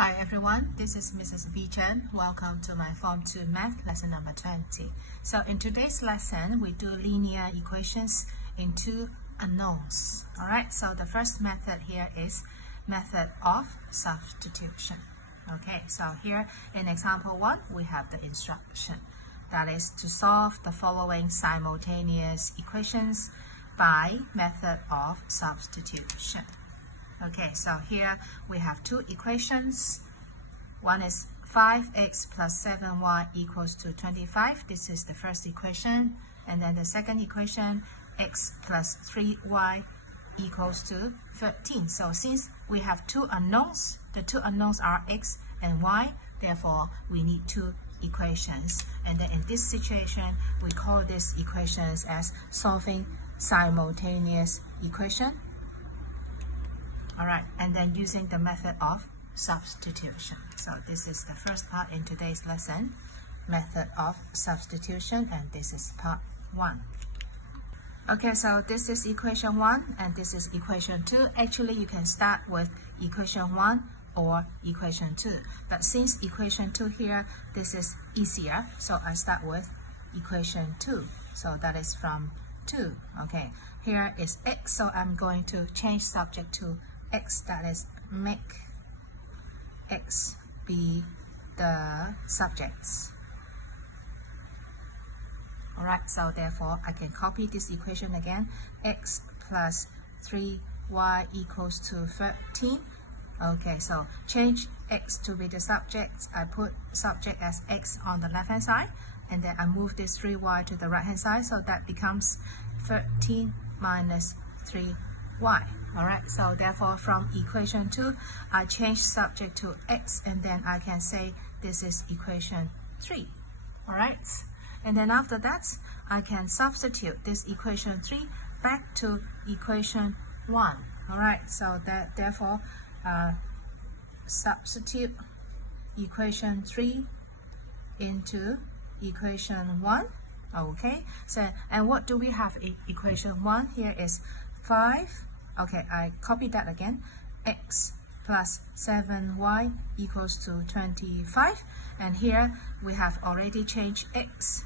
Hi everyone, this is Mrs. B. Chen. Welcome to my Form 2 Math lesson number 20. So in today's lesson, we do linear equations in two unknowns. Alright, so the first method here is method of substitution. Okay, so here in example 1, we have the instruction. That is to solve the following simultaneous equations by method of substitution. Okay, so here we have two equations. One is 5x plus 7y equals to 25. This is the first equation. And then the second equation, x plus 3y equals to 13. So since we have two unknowns, the two unknowns are x and y, therefore we need two equations. And then in this situation, we call these equations as solving simultaneous equation. Alright, and then using the method of substitution. So this is the first part in today's lesson, method of substitution, and this is part 1. Okay, so this is equation 1 and this is equation 2. Actually, you can start with equation 1 or equation 2. But since equation 2 here, this is easier, so I start with equation 2. So that is from 2. Okay, here is x, so I'm going to change subject to x, that is make x be the subjects. Alright, so therefore I can copy this equation again. X plus 3y equals to 13. Okay, so change x to be the subject. I put subject as x on the left hand side, and then I move this 3y to the right hand side, so that becomes 13 minus 3y. Alright, so therefore from equation 2, I change subject to x, and then I can say this is equation 3. Alright, and then after that, I can substitute this equation 3 back to equation 1. Alright, so that therefore substitute equation 3 into equation 1. Okay, so and what do we have in equation 1? Here is 5. Okay, I copy that again. X plus 7y equals to 25. And here we have already changed x.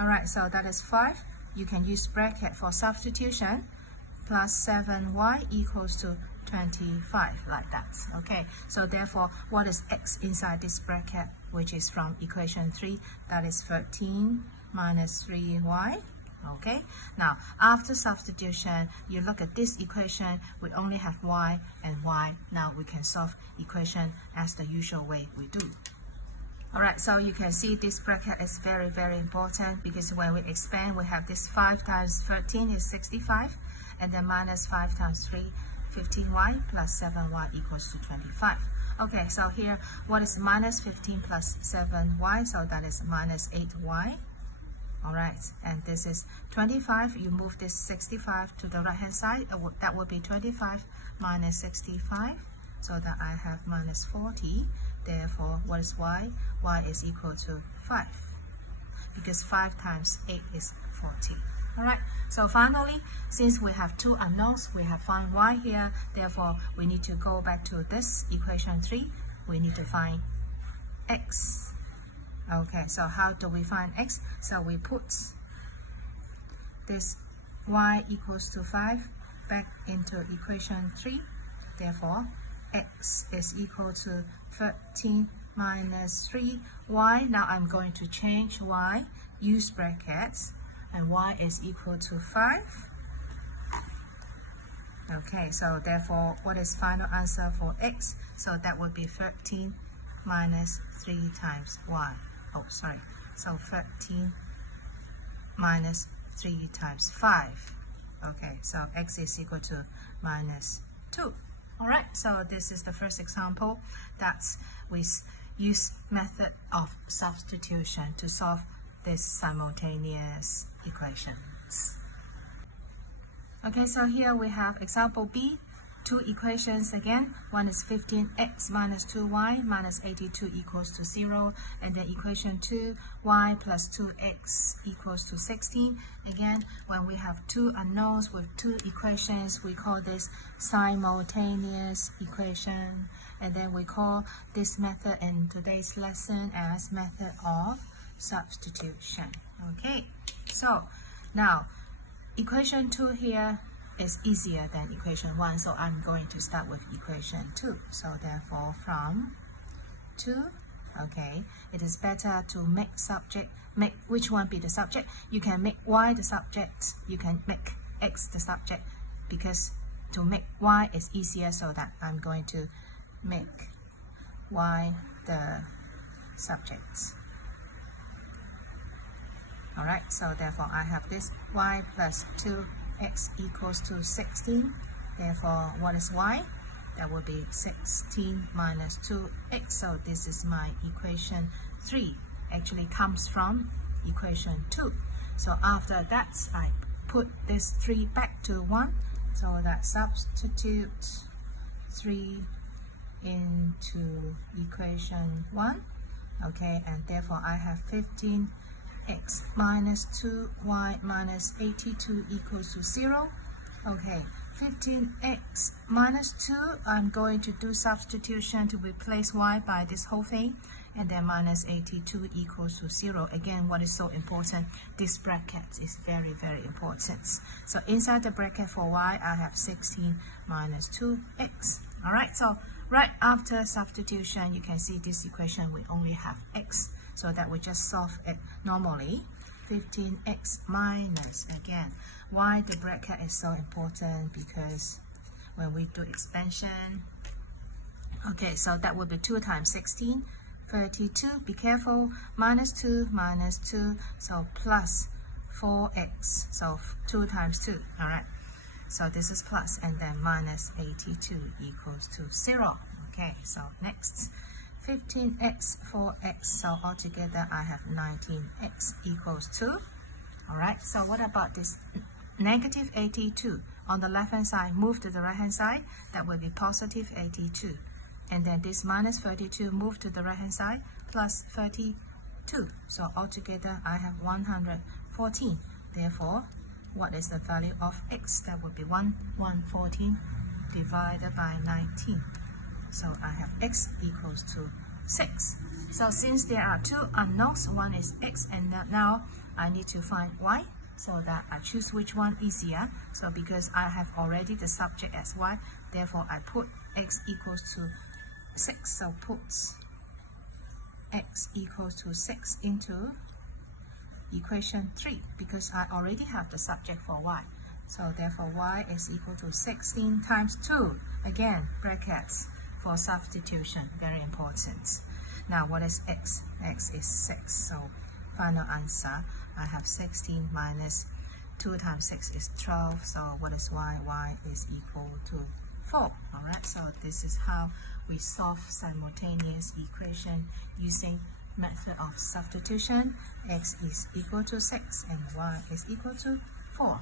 Alright, so that is 5. You can use bracket for substitution. Plus 7y equals to 25, like that. Okay, so therefore, what is x inside this bracket, which is from equation 3? That is 13 minus 3y. Okay, now after substitution, you look at this equation, we only have y and y. Now we can solve equation as the usual way we do. Alright, so you can see this bracket is very, very important, because when we expand, we have this 5 times 13 is 65, and then minus 5 times 3, 15y, plus 7y equals to 25. Okay, so here, what is minus 15 plus 7y? So that is minus 8y. Alright, and this is 25. You move this 65 to the right hand side. That would be 25 minus 65. So that I have minus 40. Therefore, what is y? Y is equal to 5. Because 5 times 8 is 40. Alright, so finally, since we have two unknowns, we have found y here. Therefore, we need to go back to this equation 3. We need to find x. Okay, so how do we find x? So we put this y equals to 5 back into equation 3. Therefore, x is equal to 13 minus 3y. Now I'm going to change y, use brackets, and y is equal to 5. Okay, so therefore, what is final answer for x? So that would be 13 minus 3 times y. Oh, sorry. So 13 minus 3 times 5. Okay, so x is equal to minus 2. Alright, so this is the first example that we use method of substitution to solve this simultaneous equations. Okay, so here we have example B. Two equations again. One is 15x minus 2y minus 82 equals to 0. And then equation 2, y plus 2x equals to 16. Again, when we have two unknowns with two equations, we call this simultaneous equation. And then we call this method in today's lesson as method of substitution. Okay, so now equation 2 here is easier than equation 1, so I'm going to start with equation 2. So therefore from 2, okay, it is better to make which one be the subject. You can make y the subject, you can make x the subject, because to make y is easier, so that I'm going to make y the subject. Alright, so therefore I have this y plus 2x equals to 16. Therefore, what is y? That will be 16 minus 2x. So this is my equation 3. Actually comes from equation 2. So after that, I put this 3 back to 1. So that substitute 3 into equation 1. Okay, and therefore I have 15x minus 2y minus 82 equals to 0. Okay, 15x minus 2, I'm going to do substitution to replace y by this whole thing, and then minus 82 equals to 0. Again, what is so important? This bracket is very, very important. So inside the bracket for y, I have 16 minus 2x. Alright, so right after substitution, you can see this equation, we only have x. So that we just solve it normally. 15x minus, again, why the bracket is so important? Because when we do expansion, okay, so that would be 2 times 16, 32, be careful, minus 2, so plus 4x, so 2 times 2, alright, so this is plus, and then minus 82 equals to 0, okay, so next, 15x, 4x, so altogether I have 19x equals to, alright, so what about this negative 82? On the left hand side, move to the right hand side, that will be positive 82. And then this minus 32, move to the right hand side, plus 32. So altogether I have 114. Therefore, what is the value of x? That would be 114 divided by 19. So I have x equals to 6. So since there are two unknowns, one is x, and now I need to find y, so that I choose which one easier. So because I have already the subject as y, therefore I put x equals to 6. So put x equals to 6 into equation 3, because I already have the subject for y. So therefore y is equal to 16 times 2. Again, brackets for substitution, very important. Now what is x? X is 6. So final answer, I have 16 minus 2 times 6 is 12. So what is y? Y is equal to 4. Alright, so this is how we solve simultaneous equation using method of substitution. X is equal to 6 and y is equal to 4.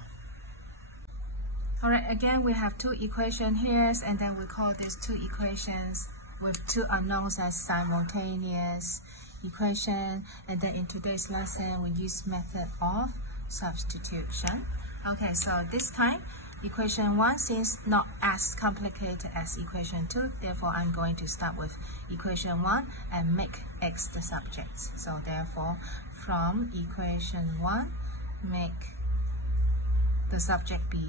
Alright, again we have two equations here, and then we call these two equations with two unknowns as simultaneous equation. And then in today's lesson we use method of substitution. Okay, so this time equation 1 seems not as complicated as equation 2, therefore I'm going to start with equation 1 and make x the subject. So therefore from equation 1, make the subject be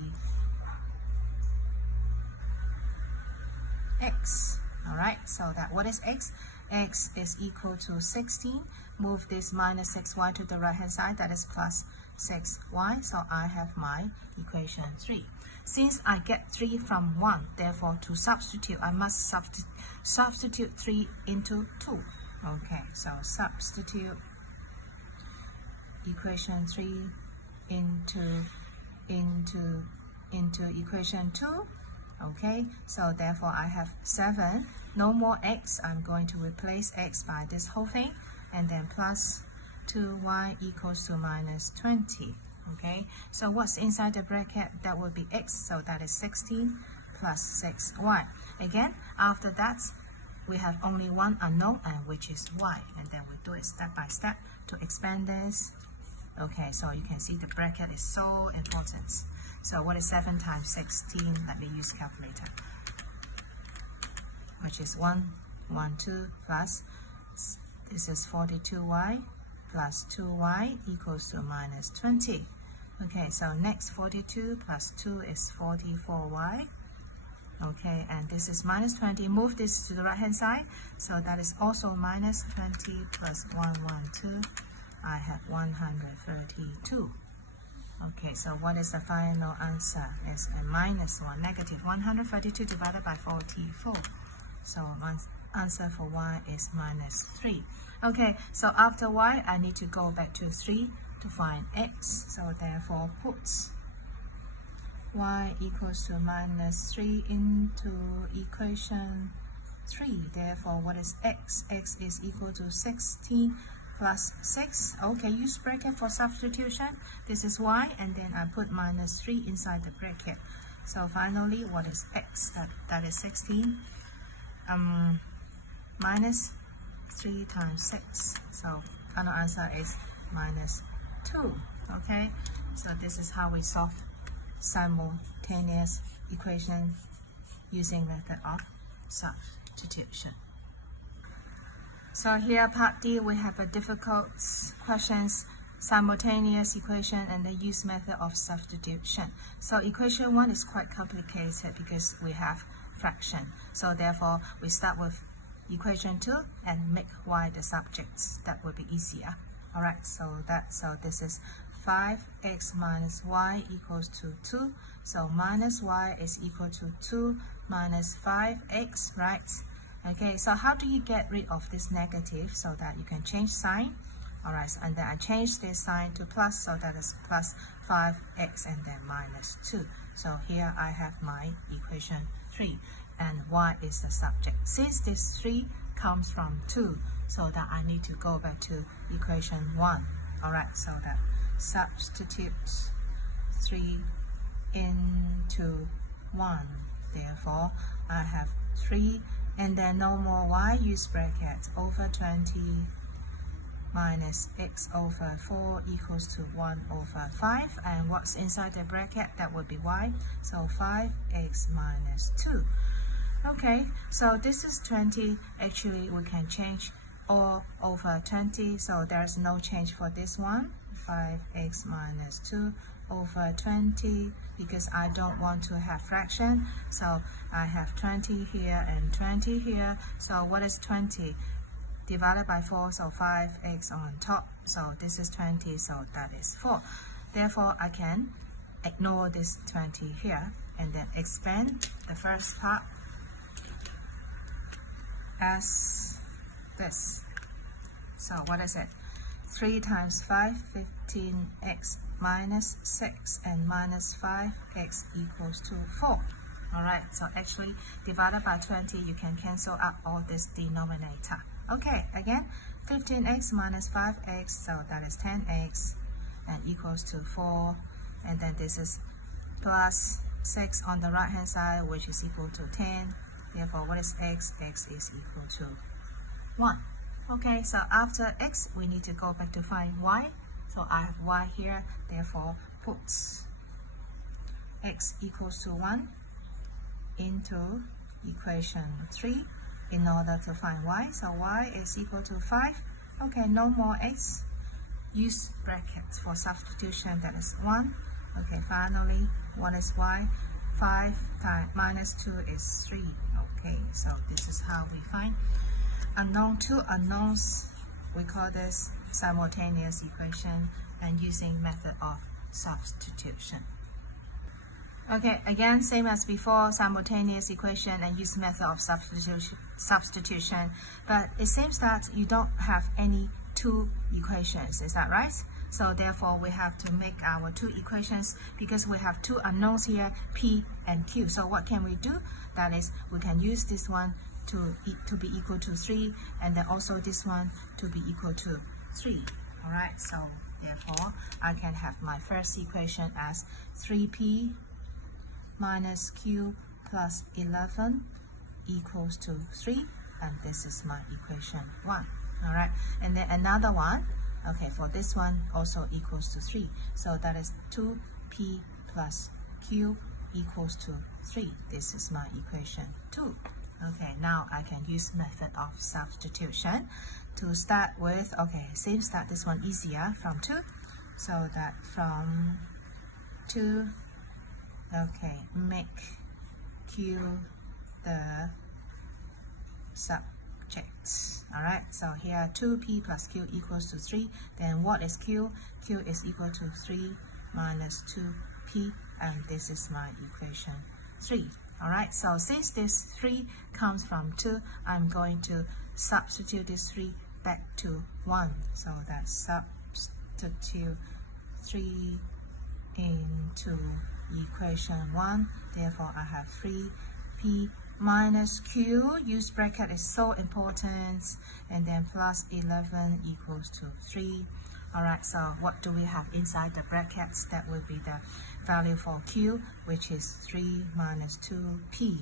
x. Alright, so that what is x? X is equal to 16. Move this minus 6y to the right hand side, that is plus 6y. So I have my equation 3. Since I get 3 from 1, therefore to substitute, I must substitute 3 into 2. Okay, so substitute equation 3 into equation 2. Okay, so therefore I have 7. No more x. I'm going to replace x by this whole thing, and then plus 2y equals to minus 20. Okay, so what's inside the bracket? That will be x, so that is 16 plus 6y. Again, after that, we have only one unknown, and which is y, and then we do it step by step to expand this. Okay, so you can see the bracket is so important. So what is 7 times 16? Let me use calculator. which is 1, 1, 2 plus, this is 42y plus 2y equals to minus 20. Okay, so next 42 plus 2 is 44y. Okay, and this is minus 20. Move this to the right hand side. So that is also minus 20 plus 112. I have 132. Okay, so what is the final answer? It's a minus 1, negative 132 divided by 44. So my answer for y is minus 3. Okay, so after y, I need to go back to 3 to find x. So therefore, put y equals to minus 3 into equation 3. Therefore, what is x? X is equal to 16 plus 6. Okay, use bracket for substitution. This is y, and then I put minus 3 inside the bracket. So finally, what is x? That is 16 minus 3 times 6. So final answer is minus 2. Okay, so this is how we solve simultaneous equation using method of substitution. So here part D, we have a difficult questions, simultaneous equation, and the use method of substitution. So equation 1 is quite complicated because we have fraction. So therefore, we start with equation 2 and make y the subjects. That will be easier. Alright, so this is 5x minus y equals to 2. So minus y is equal to 2 minus 5x, right? Okay, so how do you get rid of this negative so that you can change sign? Alright, so, and then I change this sign to plus, so that is plus 5x and then minus 2. So here I have my equation 3, and y is the subject. Since this 3 comes from 2, so that I need to go back to equation 1. Alright, so that substitute 3 into 1. Therefore, I have 3, and then no more y, use bracket, over 20 minus x over 4 equals to 1 over 5. And what's inside the bracket? That would be y. So 5x minus 2. Okay, so this is 20. Actually, we can change all over 20. So there's no change for this one. 5x minus 2 over 20, because I don't want to have fraction. So I have 20 here and 20 here. So what is 20? Divided by 4, so 5x on top. So this is 20, so that is 4. Therefore, I can ignore this 20 here and then expand the first part as this. So what is it? 3 times 5, 15x minus 6, and minus 5x equals to 4. Alright, so actually divided by 20, you can cancel out all this denominator. Okay, again, 15x minus 5x, so that is 10x, and equals to 4. And then this is plus 6 on the right hand side, which is equal to 10. Therefore, what is x? X is equal to 1. Okay, so after x, we need to go back to find y. So I have y here, therefore put x equals to 1 into equation 3 in order to find y. So y is equal to 5. Okay, no more x. Use brackets for substitution, that is 1. Okay, finally, what is y? 5 times minus 2 is 3. Okay, so this is how we find unknown, two unknowns. We call this simultaneous equation, and using method of substitution. Okay, again, same as before, simultaneous equation and use method of substitution. But it seems that you don't have any two equations, is that right? So therefore, we have to make our two equations because we have two unknowns here, P and Q. So what can we do? That is, we can use this one to be equal to 3, and then also this one to be equal to 3. Alright, so therefore, I can have my first equation as 3P minus Q plus 11 equals to 3, and this is my equation 1. Alright, and then another one, okay, for this one also equals to 3. So that is 2P plus Q equals to 3. This is my equation 2. Okay, now I can use method of substitution to start with. Okay, seems that this one easier from 2. So that from 2, okay, make Q the subject. Alright, so here 2p plus q equals to 3. Then what is q? Q is equal to 3 minus 2p, and this is my equation 3. Alright, so since this 3 comes from 2, I'm going to substitute this 3 back to 1. So that's substitute 3 into equation 1. Therefore, I have 3p minus q, use bracket is so important, and then plus 11 equals to 3. Alright, so what do we have inside the brackets? That will be the value for q, which is 3 minus 2p.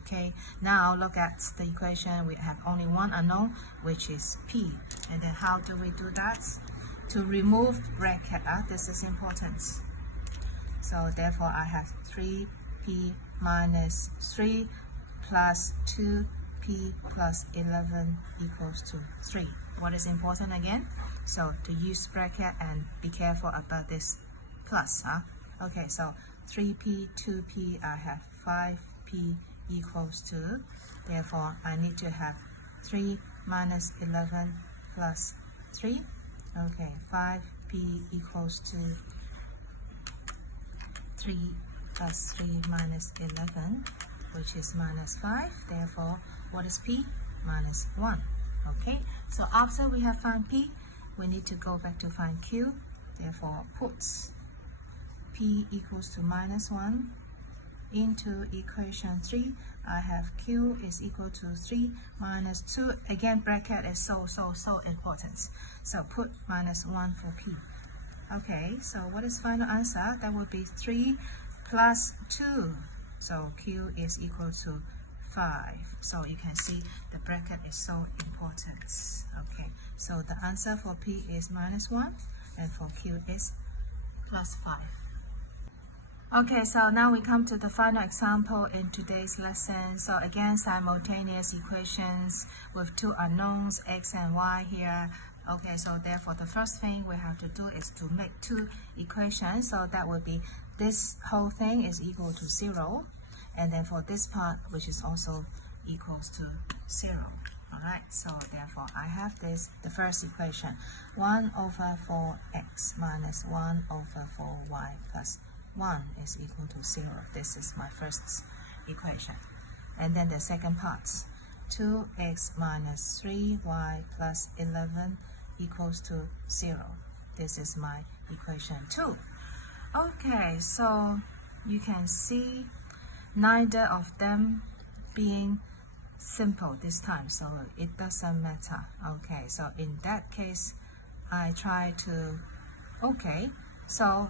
Okay, now look at the equation. We have only one unknown, which is p. And then how do we do that? To remove bracket, this is important. So therefore, I have 3p minus 3 plus 2p plus 11 equals to 3. What is important again? So to use bracket and be careful about this plus. Okay, so 3p, 2p, I have 5p equals to, therefore I need to have 3 minus 11 plus 3. Okay, 5p equals to 3 plus 3 minus 11, which is minus 5. Therefore, what is p? Minus 1. Okay, so after we have found p, we need to go back to find q. Therefore, put p equals to minus 1 into equation 3. I have q is equal to 3 minus 2. Again, bracket is so important. So put minus 1 for p. Okay, so what is final answer? That would be 3 plus 2. So q is equal to 5. So you can see the bracket is so important. Okay, so the answer for p is minus 1 and for q is plus 5. Okay, so now we come to the final example in today's lesson. So again, simultaneous equations with two unknowns, x and y here. Okay, so therefore the first thing we have to do is to make two equations. So that would be this whole thing is equal to 0. And then for this part, which is also equals to 0. Alright, so therefore I have this, the first equation, 1 over 4x minus 1 over 4y plus 1 is equal to 0. This is my first equation. And then the second part, 2x minus 3y plus 11 equals to 0. This is my equation 2. Okay, so you can see neither of them being simple this time, so it doesn't matter. Okay, so in that case, I try to, okay, so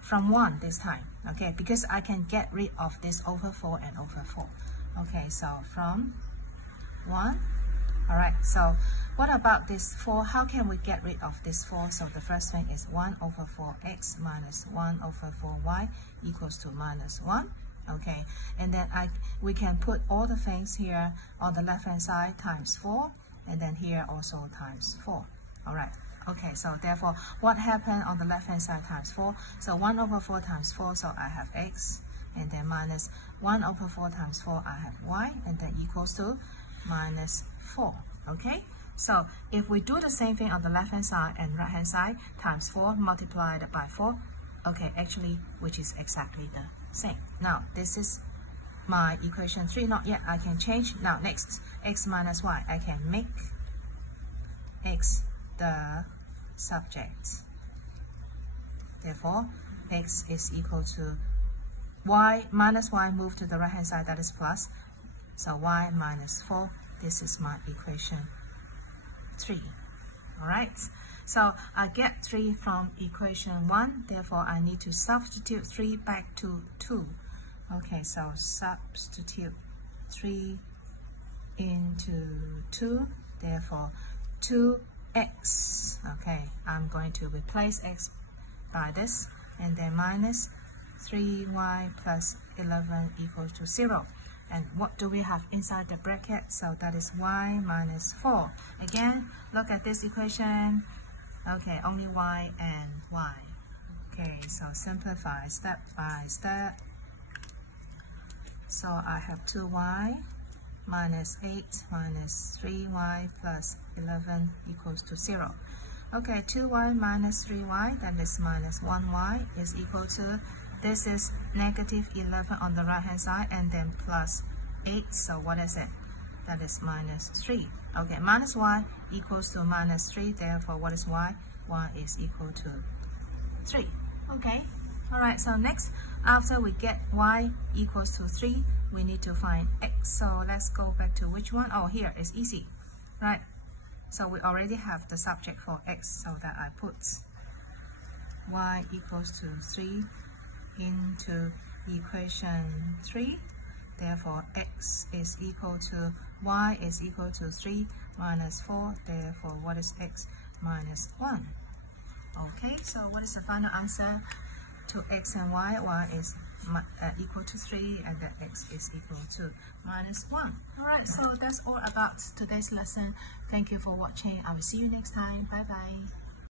from 1 this time, okay, because I can get rid of this over 4 and over 4. Okay, so from 1. Alright, so what about this 4? How can we get rid of this 4? So the first thing is 1 over 4x minus 1 over 4y equals to minus 1. Okay, and then we can put all the things here on the left hand side times 4, and then here also times 4. Alright, okay, so therefore what happened on the left hand side times 4? So 1 over 4 times 4, so I have x, and then minus 1 over 4 times 4, I have y, and then equals to minus 4. Okay, so if we do the same thing on the left hand side and right hand side times 4 multiplied by 4, okay, actually which is exactly the same. Now this is my equation 3. Not yet, I can change. Now next, x minus y, I can make x the subject. Therefore x is equal to y minus y, move to the right hand side, that is plus, so y minus 4. This is my equation 3. Alright, so I get 3 from equation 1, therefore I need to substitute 3 back to 2. Okay, so substitute 3 into 2, therefore 2x. Okay, I'm going to replace x by this, and then minus 3y plus 11 equals to 0. And what do we have inside the bracket? So that is y minus 4. Again, look at this equation. Okay, only y and y. Okay, so simplify step by step. So I have 2y minus 8 minus 3y plus 11 equals to 0. Okay, 2y minus 3y, that is minus 1y, is equal to, this is negative 11 on the right hand side, and then plus 8, so what is it? That is minus 3. Okay, minus y equals to minus 3, therefore what is y? Y is equal to 3. Okay, alright, so next, after we get y equals to 3, we need to find x. So let's go back to which one? Oh, here is easy, right? So we already have the subject for x, so that I put y equals to 3 into equation 3. Therefore, x is equal to, y is equal to 3 minus 4. Therefore, what is x? Minus 1. Okay, so what is the final answer to x and y? Y is equal to 3, and the x is equal to minus 1. Alright, so that's all about today's lesson. Thank you for watching. I will see you next time. Bye bye.